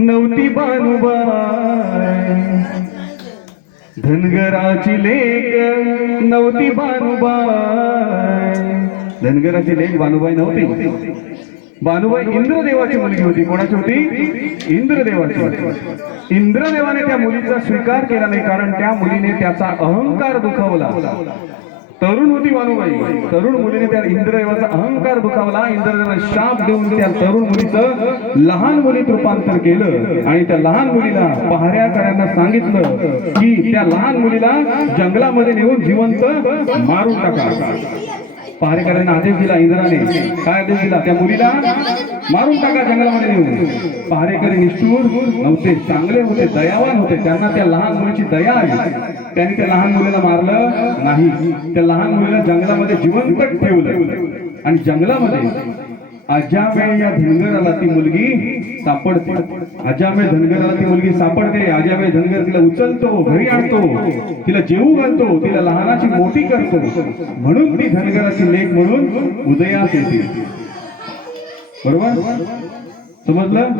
नवती बानुबाई धनगराची लेख नव्हती बानुबाई धनगराची लेख बानुबाई नव्हती. बानुबाई इंद्रदेवाची मुलगी होती. कोणाची होती? इंद्रदेवाची. इंद्रदेवाने त्या मुलीचा स्वीकार केला नाही कारण त्या मुलीने त्याचा अहंकार दुखावला. तरुण होती वानुबाई. तरुण मुलीने त्या इंद्रदेवाचा अहंकार दुखावला इंद्रदेवाला शाप देऊन त्या तरुण मुलीचं लहान मुलीत रूपांतर केलं. आणि त्या लहान मुलीला पहाऱ्याकऱ्यांना सांगितलं की त्या लहान मुलीला जंगलामध्ये नेऊन जिवंत मारून टाका. पहारेकरांना आदेश दिला इंद्राने. काय आदेश दिला? त्या मुलीला मारून टाका जंगलामध्ये नेऊन. पहारेकरी निष्ठूर नव्हते चांगले होते दयावान होते. त्यांना त्या लहान मुलीची दया आली. त्यांनी त्या लहान मुलीला मारलं नाही. त्या लहान मुलीला जंगलामध्ये जिवंत ठेवलं. आणि जंगलामध्ये अजामे या धनगराला ती मुलगी सापडते. अजामे धनगराला ती मुलगी सापडते. अजामे धनगर तिला उचलतो घरी आणतो तिला जेवू घालतो तिला लहानाची मोठी करतो. म्हणून ती धनगराची लेख म्हणून उदयास येते. बरोबर? समजलं?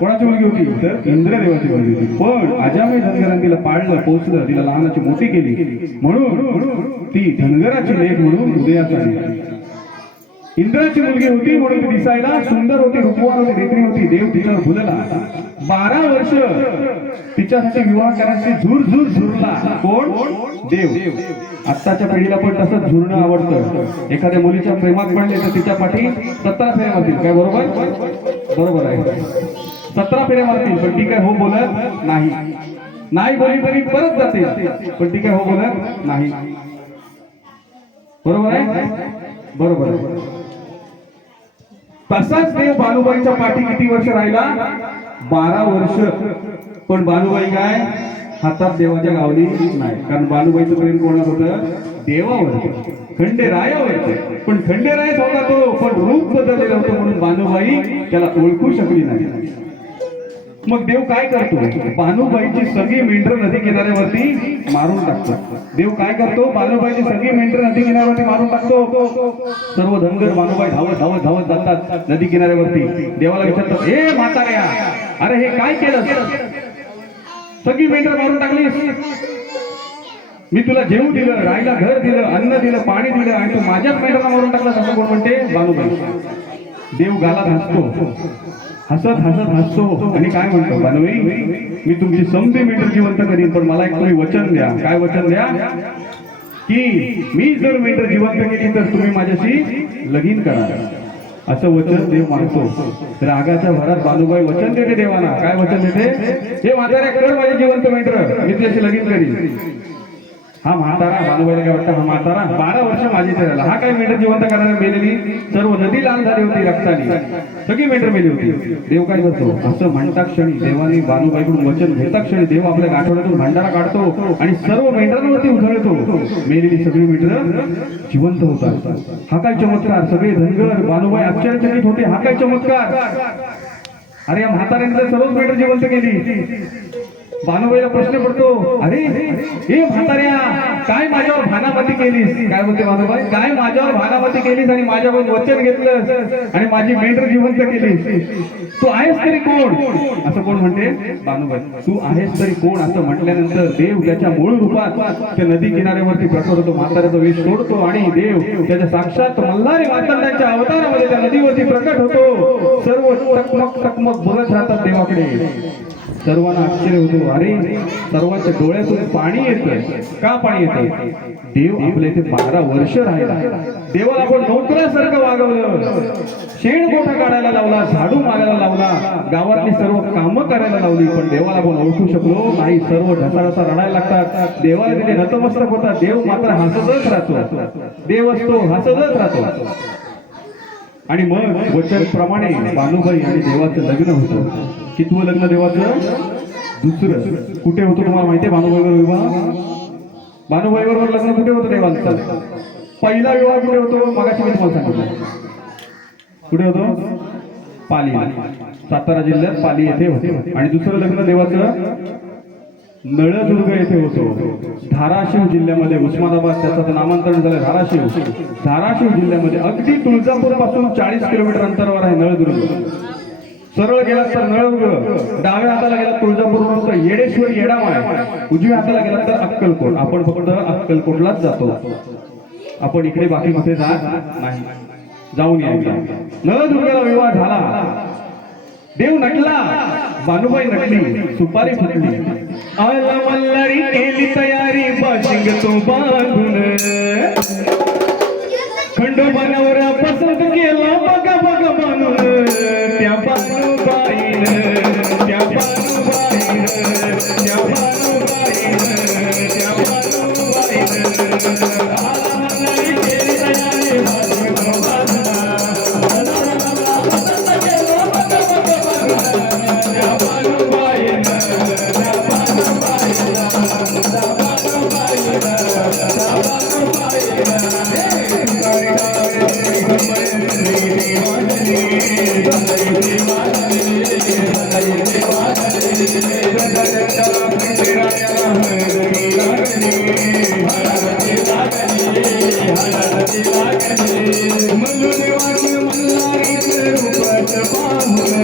कोणाची मुलगी होती? तर इंद्रदेवाची मुलगी होती. पण अजामे धनगराने तिला पाळलं पोचलं तिला लहानाची मोठी केली. म्हणून ती धनगराची लेख म्हणून उदयास आली. इंद्राची मुलगी होती म्हणून ती दिसायला सुंदर होती रूपवान होती देखणी होती देव तिच्यावर भुलला. बारा वर्ष तिच्यासाठी विवाह करायची झुर झुर झुरला. कोण? देव. आत्ताच्या पिढीला पण तसंच झुरणं आवडतं. एखाद्या मुलीच्या प्रेमात पडले तर तिच्या पाठी सतरा फेऱ्या मारतील. काय बरोबर? बरोबर आहे. सतरा फेऱ्या मारतील पण ती काय हो बोलत नाही. नाही बोली तरी परत जाते पण ती काय हो बोलत नाही. बरोबर आहे? बरोबर आहे. तसाच देव बानुबाईच्या पाठी किती वर्ष राहिला? बारा वर्ष. पण बानुबाई काय? हातात देवाच्या गावली नाही. कारण बानुबाईचं प्रेम कोणावर होतं? देवावर खंडेरायावर पण खंडेरायच होता तो पण रूप बदललेला होतं म्हणून बानुबाई त्याला ओळखू शकली नाही. मग देव काय करतो? बानुबाईची सगळी मेंढर नदी किनाऱ्यावरती मारून टाकतो. देव काय करतो? बानुबाईची सगळी मेंढर नदी किनाऱ्यावरती मारून टाकतो. सर्व धनगर बानुबाई धावत धावत धावत जातात नदी किनाऱ्यावरती. देवाला विचारतात हे म्हाताऱ्या अरे हे काय केलं? सगळी मेंढर मारून टाकलीस मी तुला जेवू दिलं राहायला घर दिलं अन्न दिलं पाणी दिलं आणि तू माझ्याच मेंढराला मारून टाकलं. असं कोण म्हणते? बानुबाई देव गालात हसतो. हसत हसत हसतो. आणि काय म्हणतो? बानुबाई मी तुमची समधी मीटर जिवंत करीन पण मला एक तुम्ही वचन द्या. काय वचन द्या? की मी जर मीटर जिवंत केली तर तुम्ही माझ्याशी लगीन करा असं वचन देव मागतो रागाच्या भरात बानुबाई वचन देते देवाना काय वचन देते? हे माझ्या कर माझे जिवंत मेंढर मी तुझ्याशी लगीन करीन. हा म्हातारा बानुबाईला काय वाटतं? हा म्हातारा बारा वर्ष माझी इथे राहिला. हा काय मेंढर जिवंत करायला मेलेली? सर्व नदी लाल झाली होती रक्ताने. सगळी मेंढर मेली होती. देव काय करतो? असं म्हणता क्षणी देवाने बानुबाईकडून वचन घेता क्षणी देव आपल्या गाठवड्यातून भांडारा काढतो आणि सर्व मेंढरांवरती उधळतो. मेलेली सगळी मेंढर जिवंत होतात. हा काय चमत्कार? सगळे धनगर बानुबाई आश्चर्यचकित होते. हा काय चमत्कार? अरे या म्हाताऱ्याने सर्वच मेंढर जिवंत केली. बानुबाईला प्रश्न पडतो अरे हे म्हाताऱ्या काय माझ्यावर भानामती केलीस? काय म्हणते बानुबाई काय माझ्यावर भानामती केलीस आणि माझ्याकडून वचन घेतलं आणि माझी मेंढर जिवंत केलीस? तू आहेस तरी कोण? असं कोण म्हणते? बानुबाई तू आहेस तरी कोण? असं म्हटल्यानंतर देव त्याच्या मूळ रूपात त्या नदी किनाऱ्यावरती प्रकट होतो म्हाताऱ्याचा वेश सोडतो आणि देव त्याच्या साक्षात मल्हारी मातंडांच्या अवतारामध्ये त्या नदीवरती प्रकट होतो. सर्व टकमक टकमक बघत राहतात देवाकडे. सर्वांना आश्चर्य होतो. अरे सर्वांच्या डोळ्यातून पाणी येतं का पाणी येतं देव आपल्या इथे बारा वर्ष राहिला. देवाला आपण नोकऱ्यासारखं वागवलं. शेण गोठा काढायला लावला झाडू मारायला लावला. गावातली सर्व कामं करायला लावली पण देवाला आपण ओळखू शकलो नाही. सर्व ढसा ढसा रडायला लागतात. देवाला तिथे नतमस्तक होता देव मात्र हसतच राहतो. देव असतो हसतच राहतो. आणि मग वचनप्रमाणे बानुबाई आणि देवाचं लग्न होतं. कितवं लग्न देवाचं? दुसरं. कुठे होतं तुम्हाला माहितीये बानुबाई विवाह? बानुबाई बरोबर लग्न कुठे होतं देवाचं? पहिला विवाह कुठे होतो? मगाशी मी तुम्हाला सांगितलं. कुठे होतो? पाली. सातारा जिल्ह्यात पाली येथे होते. आणि दुसरं लग्न देवाचं? नळदुर्ग येथे होतो. धाराशिव जिल्ह्यामध्ये उस्मानाबाद त्याचं नामांतरण झालं धाराशिव. धाराशिव जिल्ह्यामध्ये अगदी तुळजापूरपासून चाळीस किलोमीटर अंतरावर आहे नळदुर्ग. सरळ गेला तर नळदुर्ग डाव्या हाताला गेला तुळजापूर तर येडेश्वर येडाम आहे. उजव्या हाताला गेला तर अक्कलकोट. आपण फक्त अक्कलकोटलाच जातो. आपण इकडे बाकी मध्ये जात नाही. जाऊन यायचा नळदुर्गाला विवाह झाला. देव नटला. बानुबाई नटली. सुपारी फुटली. आला मल्हारी केली तयारी बाशिंग तो बांधून. खंडोबानावर पसंत केला बघा बघा बांधून. மல்லுதி வாக்கு மல்லாரித்து உப்பட்ட பாமுன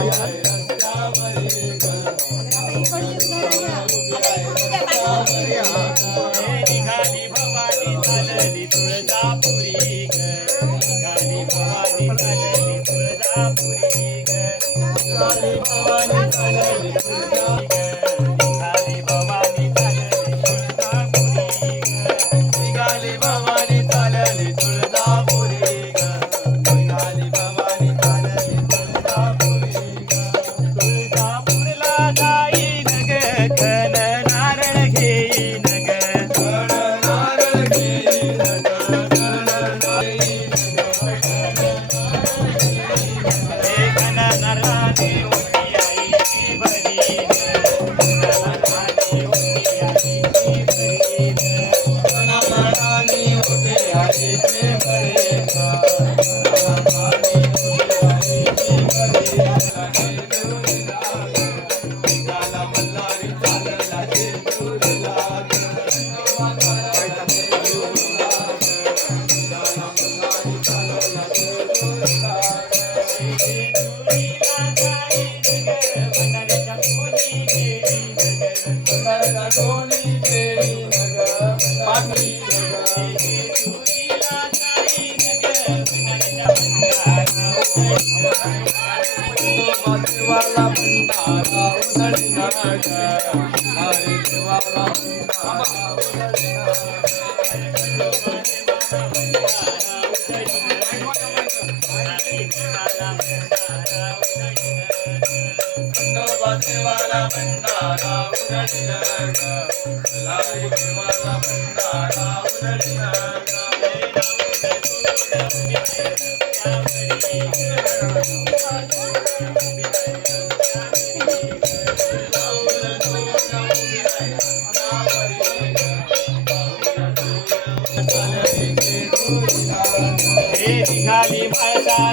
निघाली Lai Kumala Bandara Udali Naga निघाली माझा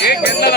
एक घेतला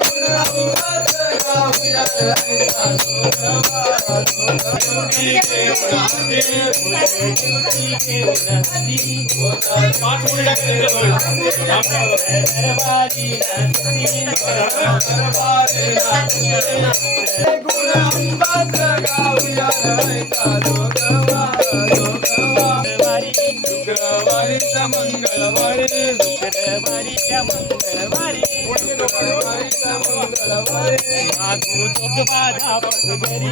शुक्रवारी शुक्रवारीचा मंगळवारी शुक्रवारीच्या मंगळवारी నాకు చొక్క బాధ పట్టుబెరి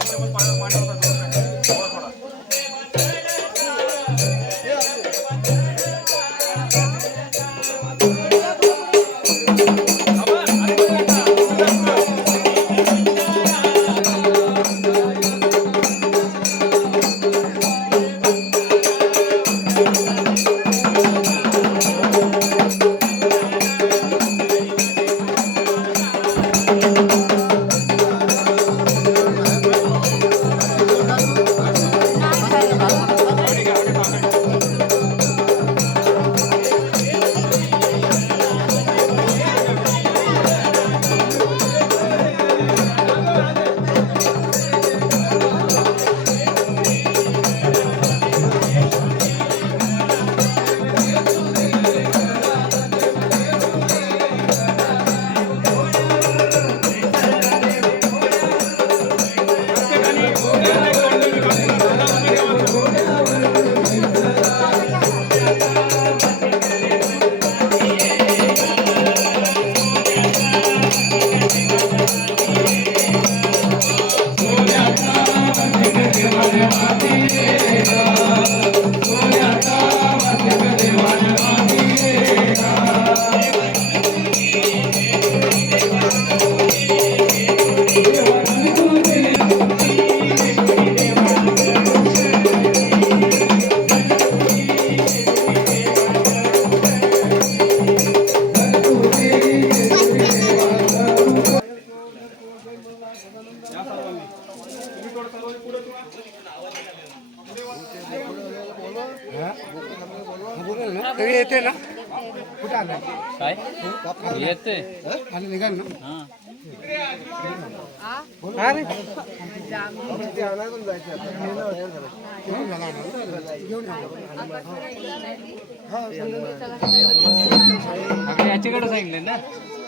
याच्याकडे सांगितले ना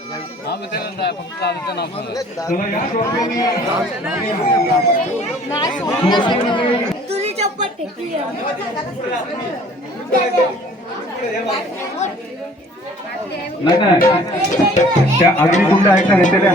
हा मग त्याला फक्त नाव सांगा. तुझी चप्पल नाही नाही. त्या अग्निकुंड आहेत ना घेतलेल्या